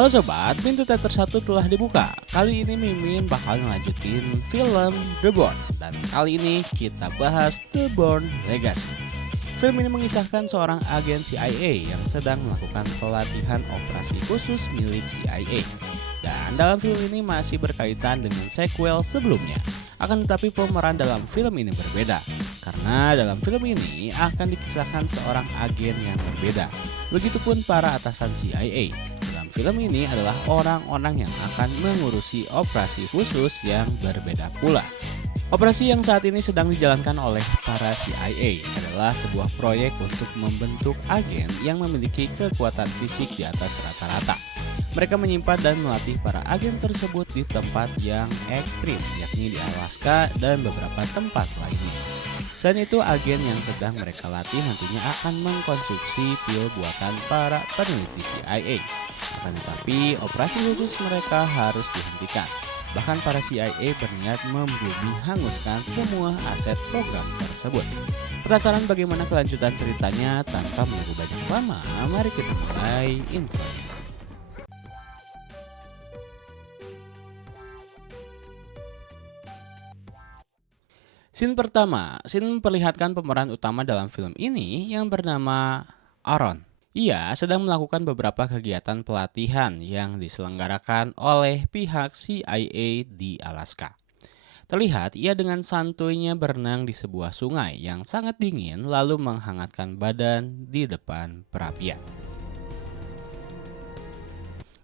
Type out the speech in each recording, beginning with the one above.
Halo sobat, pintu teater 1 telah dibuka. Kali ini Mimin bakal ngelanjutin film The Bourne. Dan kali ini kita bahas The Bourne Legacy. Film ini mengisahkan seorang agen CIA yang sedang melakukan pelatihan operasi khusus milik CIA. Dan dalam film ini masih berkaitan dengan sequel sebelumnya. Akan tetapi pemeran dalam film ini berbeda. Karena dalam film ini akan dikisahkan seorang agen yang berbeda. Begitupun para atasan CIA. Film ini adalah orang-orang yang akan mengurusi operasi khusus yang berbeda pula. Operasi yang saat ini sedang dijalankan oleh para CIA adalah sebuah proyek untuk membentuk agen yang memiliki kekuatan fisik di atas rata-rata. Mereka menyimpan dan melatih para agen tersebut di tempat yang ekstrim, yakni di Alaska dan beberapa tempat lainnya. Selain itu, agen yang sedang mereka latih nantinya akan mengkonsumsi pil buatan para peneliti CIA. Akan tetapi, operasi khusus mereka harus dihentikan. Bahkan para CIA berniat membumi hanguskan semua aset program tersebut. Penasaran bagaimana kelanjutan ceritanya? Tanpa menunggu banyak lama, mari kita mulai intro. Scene pertama, scene memperlihatkan pemeran utama dalam film ini yang bernama Aaron. Ia sedang melakukan beberapa kegiatan pelatihan yang diselenggarakan oleh pihak CIA di Alaska. Terlihat ia dengan santuinya berenang di sebuah sungai yang sangat dingin lalu menghangatkan badan di depan perapian.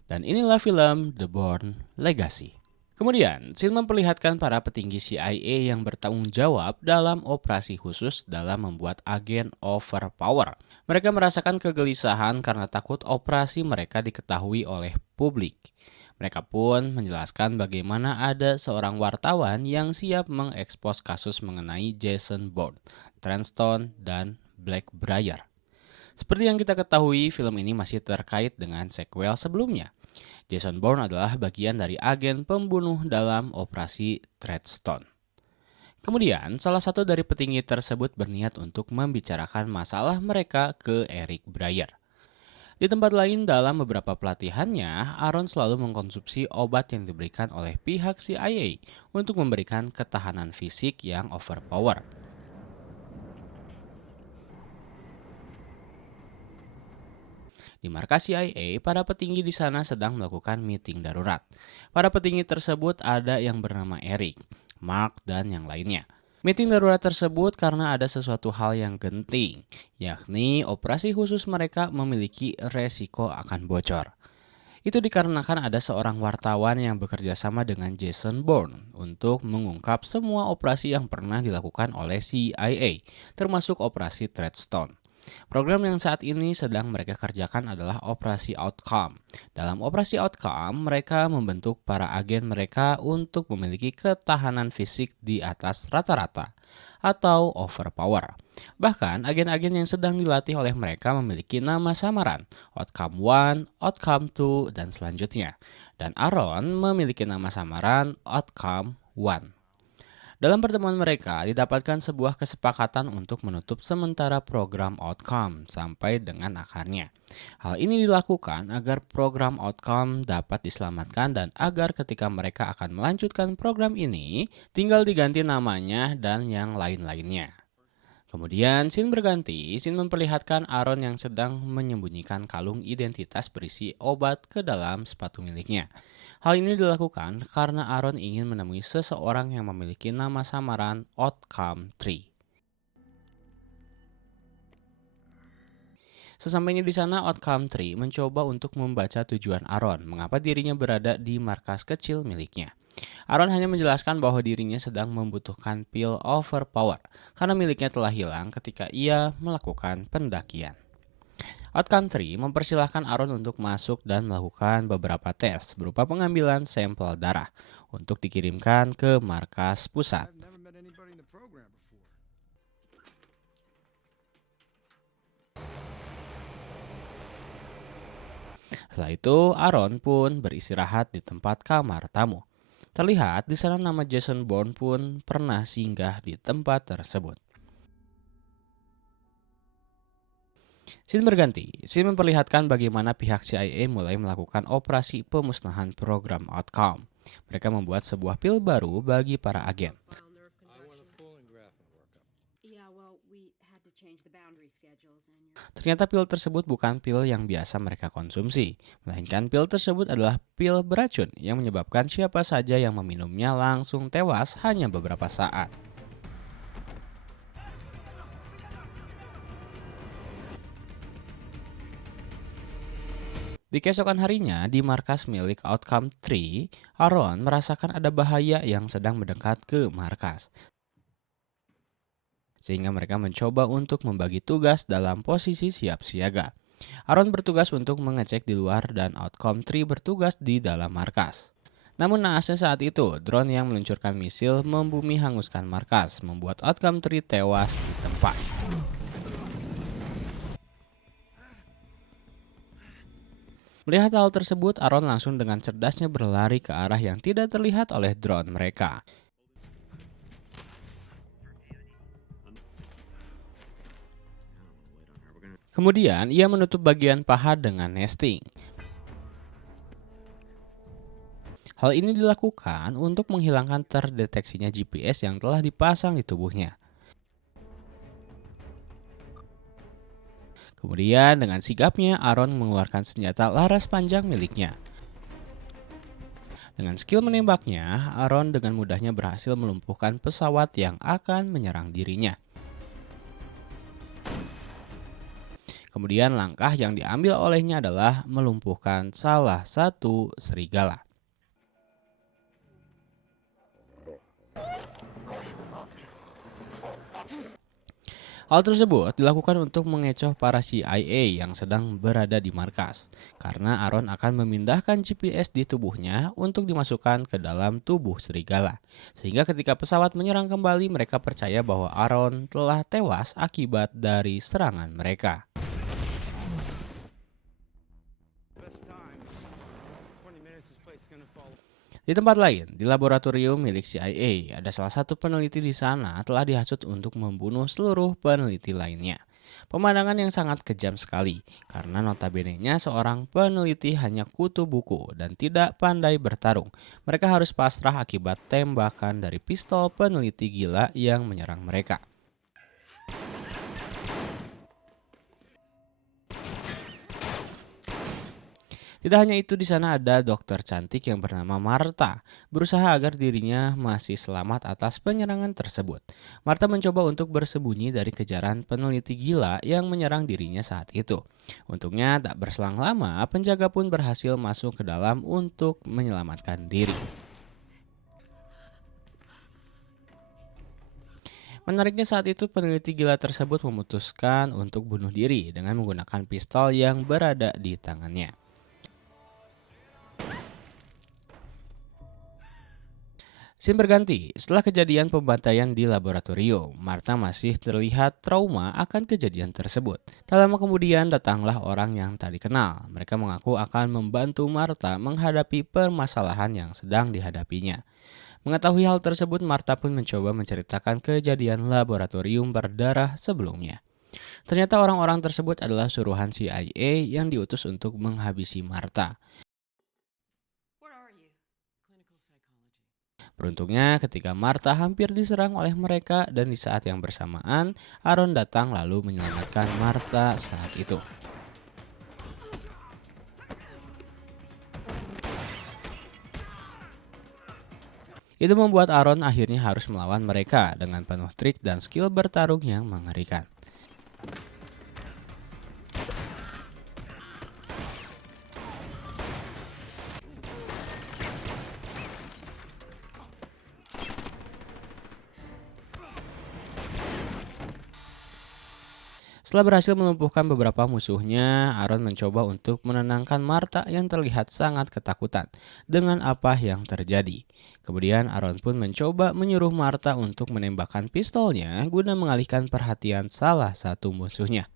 Dan inilah film The Bourne Legacy. Kemudian, scene memperlihatkan para petinggi CIA yang bertanggung jawab dalam operasi khusus dalam membuat agen overpower. Mereka merasakan kegelisahan karena takut operasi mereka diketahui oleh publik. Mereka pun menjelaskan bagaimana ada seorang wartawan yang siap mengekspos kasus mengenai Jason Bourne, Trenton, dan Blackbriar. Seperti yang kita ketahui, film ini masih terkait dengan sequel sebelumnya. Jason Bourne adalah bagian dari agen pembunuh dalam operasi Treadstone. Kemudian, salah satu dari petinggi tersebut berniat untuk membicarakan masalah mereka ke Eric Brier. Di tempat lain dalam beberapa pelatihannya, Aaron selalu mengkonsumsi obat yang diberikan oleh pihak CIA untuk memberikan ketahanan fisik yang overpower. Di markas CIA, para petinggi di sana sedang melakukan meeting darurat. Para petinggi tersebut ada yang bernama Eric, Mark, dan yang lainnya. Meeting darurat tersebut karena ada sesuatu hal yang genting, yakni operasi khusus mereka memiliki resiko akan bocor. Itu dikarenakan ada seorang wartawan yang bekerja sama dengan Jason Bourne untuk mengungkap semua operasi yang pernah dilakukan oleh CIA, termasuk operasi Treadstone. Program yang saat ini sedang mereka kerjakan adalah Operasi Outcome. Dalam Operasi Outcome, mereka membentuk para agen mereka untuk memiliki ketahanan fisik di atas rata-rata atau overpower. Bahkan, agen-agen yang sedang dilatih oleh mereka memiliki nama samaran, Outcome 1, Outcome 2, dan selanjutnya. Dan Aaron memiliki nama samaran Outcome 1. Dalam pertemuan mereka, didapatkan sebuah kesepakatan untuk menutup sementara program Outcome sampai dengan akarnya. Hal ini dilakukan agar program Outcome dapat diselamatkan dan agar ketika mereka akan melanjutkan program ini, tinggal diganti namanya dan yang lain-lainnya. Kemudian, scene berganti, scene memperlihatkan Aaron yang sedang menyembunyikan kalung identitas berisi obat ke dalam sepatu miliknya. Hal ini dilakukan karena Aaron ingin menemui seseorang yang memiliki nama samaran Outcome 3. Sesampainya di sana, Outcome 3 mencoba untuk membaca tujuan Aaron, mengapa dirinya berada di markas kecil miliknya. Aaron hanya menjelaskan bahwa dirinya sedang membutuhkan pil overpower karena miliknya telah hilang ketika ia melakukan pendakian. Outcome 3 mempersilahkan Aaron untuk masuk dan melakukan beberapa tes berupa pengambilan sampel darah untuk dikirimkan ke markas pusat. Setelah itu, Aaron pun beristirahat di tempat kamar tamu. Terlihat di sana nama Jason Bourne pun pernah singgah di tempat tersebut. Scene berganti. Scene memperlihatkan bagaimana pihak CIA mulai melakukan operasi pemusnahan program Outcome. Mereka membuat sebuah pil baru bagi para agen. Ternyata pil tersebut bukan pil yang biasa mereka konsumsi, melainkan pil tersebut adalah pil beracun yang menyebabkan siapa saja yang meminumnya langsung tewas hanya beberapa saat. Di keesokan harinya, di markas milik Outcome 3, Aaron merasakan ada bahaya yang sedang mendekat ke markas. Sehingga mereka mencoba untuk membagi tugas dalam posisi siap siaga. Aaron bertugas untuk mengecek di luar dan Outcome 3 bertugas di dalam markas. Namun naasnya saat itu, drone yang meluncurkan misil membumi hanguskan markas, membuat Outcome 3 tewas di tempat. Melihat hal tersebut, Aaron langsung dengan cerdasnya berlari ke arah yang tidak terlihat oleh drone mereka. Kemudian, ia menutup bagian paha dengan nesting. Hal ini dilakukan untuk menghilangkan terdeteksinya GPS yang telah dipasang di tubuhnya. Kemudian dengan sigapnya Aaron mengeluarkan senjata laras panjang miliknya. Dengan skill menembaknya, Aaron dengan mudahnya berhasil melumpuhkan pesawat yang akan menyerang dirinya. Kemudian langkah yang diambil olehnya adalah melumpuhkan salah satu serigala. Hal tersebut dilakukan untuk mengecoh para CIA yang sedang berada di markas, karena Aaron akan memindahkan GPS di tubuhnya untuk dimasukkan ke dalam tubuh serigala. Sehingga ketika pesawat menyerang kembali, mereka percaya bahwa Aaron telah tewas akibat dari serangan mereka. Di tempat lain, di laboratorium milik CIA, ada salah satu peneliti di sana telah dihasut untuk membunuh seluruh peneliti lainnya. Pemandangan yang sangat kejam sekali, karena notabene-nya seorang peneliti hanya kutu buku dan tidak pandai bertarung. Mereka harus pasrah akibat tembakan dari pistol peneliti gila yang menyerang mereka. Tidak hanya itu, di sana ada dokter cantik yang bernama Martha, berusaha agar dirinya masih selamat atas penyerangan tersebut. Martha mencoba untuk bersembunyi dari kejaran peneliti gila yang menyerang dirinya saat itu. Untungnya tak berselang lama, penjaga pun berhasil masuk ke dalam untuk menyelamatkan diri. Menariknya saat itu peneliti gila tersebut memutuskan untuk bunuh diri dengan menggunakan pistol yang berada di tangannya. Scene berganti. Setelah kejadian pembantaian di laboratorium, Martha masih terlihat trauma akan kejadian tersebut. Tak lama kemudian datanglah orang yang tak dikenal. Mereka mengaku akan membantu Martha menghadapi permasalahan yang sedang dihadapinya. Mengetahui hal tersebut, Martha pun mencoba menceritakan kejadian laboratorium berdarah sebelumnya. Ternyata orang-orang tersebut adalah suruhan CIA yang diutus untuk menghabisi Martha. Beruntungnya ketika Martha hampir diserang oleh mereka dan di saat yang bersamaan, Aaron datang lalu menyelamatkan Martha saat itu. Itu membuat Aaron akhirnya harus melawan mereka dengan penuh trik dan skill bertarung yang mengerikan. Setelah berhasil melumpuhkan beberapa musuhnya, Aaron mencoba untuk menenangkan Martha yang terlihat sangat ketakutan dengan apa yang terjadi. Kemudian Aaron pun mencoba menyuruh Martha untuk menembakkan pistolnya guna mengalihkan perhatian salah satu musuhnya.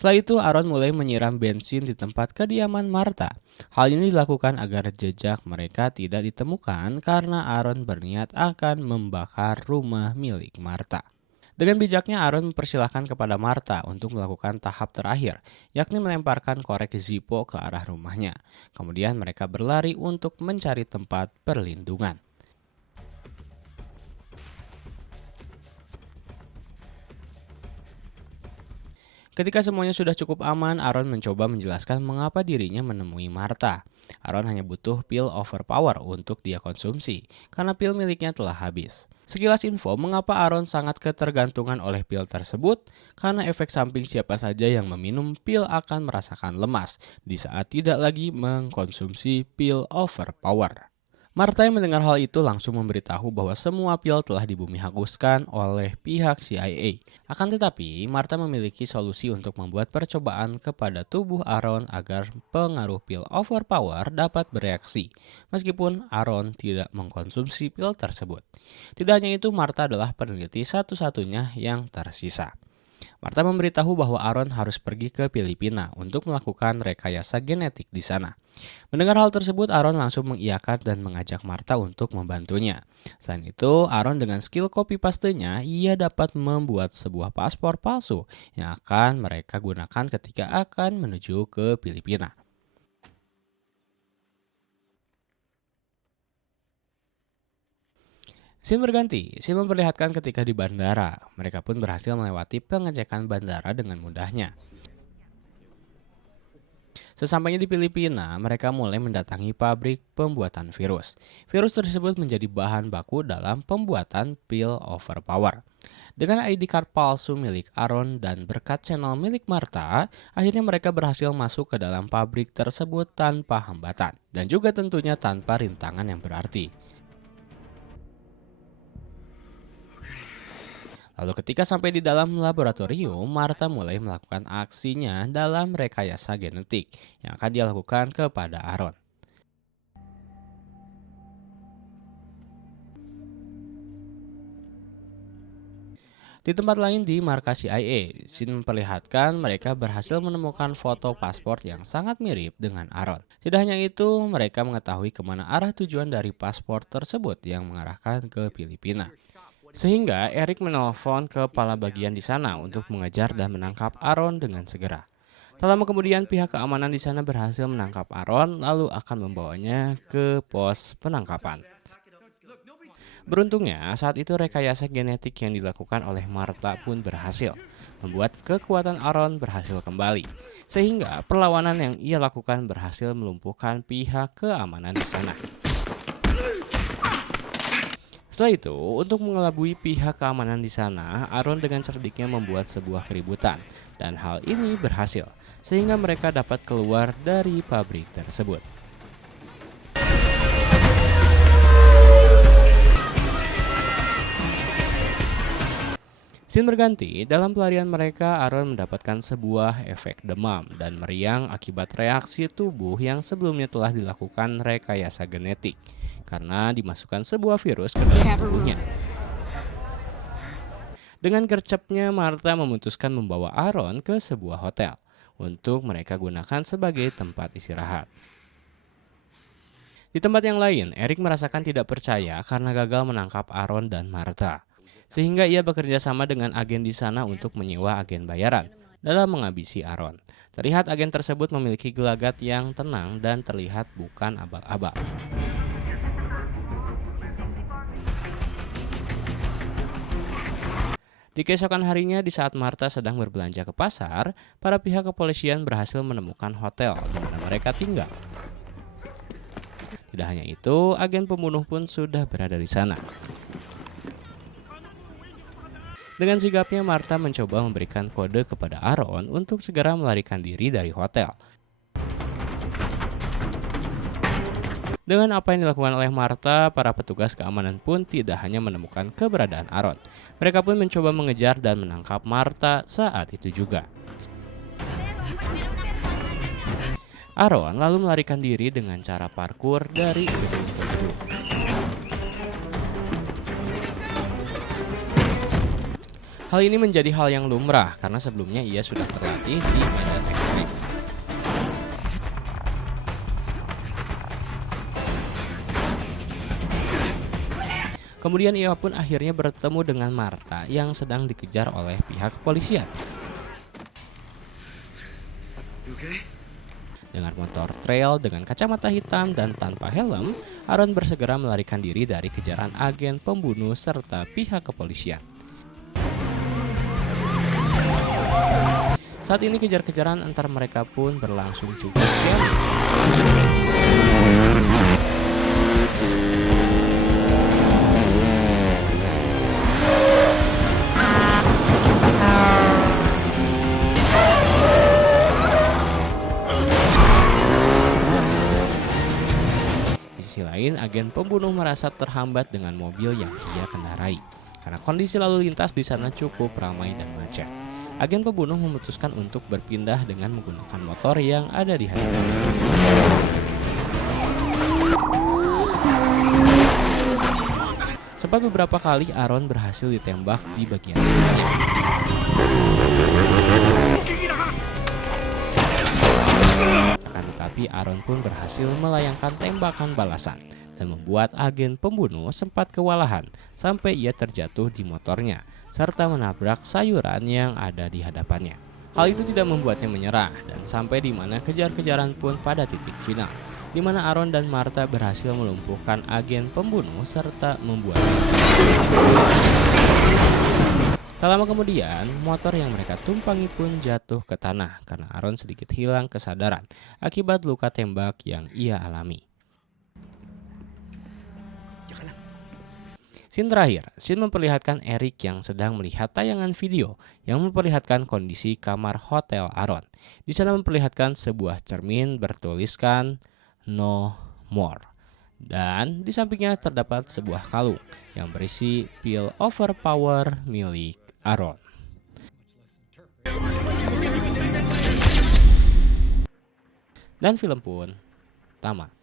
Setelah itu Aaron mulai menyiram bensin di tempat kediaman Martha. Hal ini dilakukan agar jejak mereka tidak ditemukan karena Aaron berniat akan membakar rumah milik Martha. Dengan bijaknya Aaron mempersilahkan kepada Martha untuk melakukan tahap terakhir, yakni melemparkan korek Zippo ke arah rumahnya. Kemudian mereka berlari untuk mencari tempat perlindungan. Ketika semuanya sudah cukup aman, Aaron mencoba menjelaskan mengapa dirinya menemui Martha. Aaron hanya butuh pil overpower untuk dia konsumsi, karena pil miliknya telah habis. Sekilas info mengapa Aaron sangat ketergantungan oleh pil tersebut, karena efek samping siapa saja yang meminum pil akan merasakan lemas di saat tidak lagi mengkonsumsi pil overpower. Martha yang mendengar hal itu langsung memberitahu bahwa semua pil telah dibumi hanguskan oleh pihak CIA. Akan tetapi, Martha memiliki solusi untuk membuat percobaan kepada tubuh Aaron agar pengaruh pil overpower dapat bereaksi, meskipun Aaron tidak mengkonsumsi pil tersebut. Tidak hanya itu, Martha adalah peneliti satu-satunya yang tersisa. Martha memberitahu bahwa Aaron harus pergi ke Filipina untuk melakukan rekayasa genetik di sana. Mendengar hal tersebut, Aaron langsung mengiyakan dan mengajak Martha untuk membantunya. Selain itu, Aaron dengan skill copy pastenya, ia dapat membuat sebuah paspor palsu yang akan mereka gunakan ketika akan menuju ke Filipina. Scene berganti, scene memperlihatkan ketika di bandara. Mereka pun berhasil melewati pengecekan bandara dengan mudahnya. Sesampainya di Filipina, mereka mulai mendatangi pabrik pembuatan virus. Virus tersebut menjadi bahan baku dalam pembuatan pil overpower. Dengan ID card palsu milik Aaron dan berkat channel milik Martha, akhirnya mereka berhasil masuk ke dalam pabrik tersebut tanpa hambatan. Dan juga tentunya tanpa rintangan yang berarti. Lalu ketika sampai di dalam laboratorium, Martha mulai melakukan aksinya dalam rekayasa genetik yang akan dilakukan kepada Aaron. Di tempat lain di markas CIA, scene memperlihatkan mereka berhasil menemukan foto paspor yang sangat mirip dengan Aaron. Tidak hanya itu, mereka mengetahui kemana arah tujuan dari paspor tersebut yang mengarahkan ke Filipina. Sehingga Eric menelpon kepala bagian di sana untuk mengejar dan menangkap Aaron dengan segera. Tak lama kemudian pihak keamanan di sana berhasil menangkap Aaron lalu akan membawanya ke pos penangkapan. Beruntungnya saat itu rekayasa genetik yang dilakukan oleh Martha pun berhasil membuat kekuatan Aaron berhasil kembali. Sehingga perlawanan yang ia lakukan berhasil melumpuhkan pihak keamanan di sana. Setelah itu, untuk mengelabui pihak keamanan di sana, Aaron dengan cerdiknya membuat sebuah keributan. Dan hal ini berhasil, sehingga mereka dapat keluar dari pabrik tersebut. Scene berganti, dalam pelarian mereka, Aaron mendapatkan sebuah efek demam dan meriang akibat reaksi tubuh yang sebelumnya telah dilakukan rekayasa genetik. Karena dimasukkan sebuah virus ke dalam tubuhnya. Dengan gercepnya, Martha memutuskan membawa Aaron ke sebuah hotel untuk mereka gunakan sebagai tempat istirahat. Di tempat yang lain, Eric merasakan tidak percaya karena gagal menangkap Aaron dan Martha. Sehingga ia bekerja sama dengan agen di sana untuk menyewa agen bayaran dalam menghabisi Aaron. Terlihat agen tersebut memiliki gelagat yang tenang dan terlihat bukan abal-abal. Di keesokan harinya, di saat Martha sedang berbelanja ke pasar, para pihak kepolisian berhasil menemukan hotel di mana mereka tinggal. Tidak hanya itu, agen pembunuh pun sudah berada di sana. Dengan sigapnya, Martha mencoba memberikan kode kepada Aaron untuk segera melarikan diri dari hotel. Dengan apa yang dilakukan oleh Martha, para petugas keamanan pun tidak hanya menemukan keberadaan Aaron. Mereka pun mencoba mengejar dan menangkap Martha saat itu juga. Aaron lalu melarikan diri dengan cara parkur dari gedung ke gedung. Hal ini menjadi hal yang lumrah karena sebelumnya ia sudah terlatih di medan ekstrim. Kemudian ia pun akhirnya bertemu dengan Martha yang sedang dikejar oleh pihak kepolisian. Dengan motor trail dengan kacamata hitam dan tanpa helm, Aaron bersegera melarikan diri dari kejaran agen pembunuh serta pihak kepolisian. Saat ini kejar-kejaran antar mereka pun berlangsung cukup serius. Di sisi lain, agen pembunuh merasa terhambat dengan mobil yang ia kendarai karena kondisi lalu lintas di sana cukup ramai dan macet. Agen pembunuh memutuskan untuk berpindah dengan menggunakan motor yang ada di hadapannya. Sempat beberapa kali Aaron berhasil ditembak di bagian kepala. Akan tetapi Aaron pun berhasil melayangkan tembakan balasan dan membuat agen pembunuh sempat kewalahan sampai ia terjatuh di motornya serta menabrak sayuran yang ada di hadapannya. Hal itu tidak membuatnya menyerah dan sampai di mana kejar-kejaran pun pada titik final, di mana Aaron dan Martha berhasil melumpuhkan agen pembunuh serta membuatnya. Tak lama kemudian, motor yang mereka tumpangi pun jatuh ke tanah karena Aaron sedikit hilang kesadaran akibat luka tembak yang ia alami. Scene terakhir, scene memperlihatkan Eric yang sedang melihat tayangan video yang memperlihatkan kondisi kamar hotel Aaron. Di sana memperlihatkan sebuah cermin bertuliskan "No More". Dan di sampingnya terdapat sebuah kalung yang berisi pil overpower milik Aaron. Dan film pun tamat.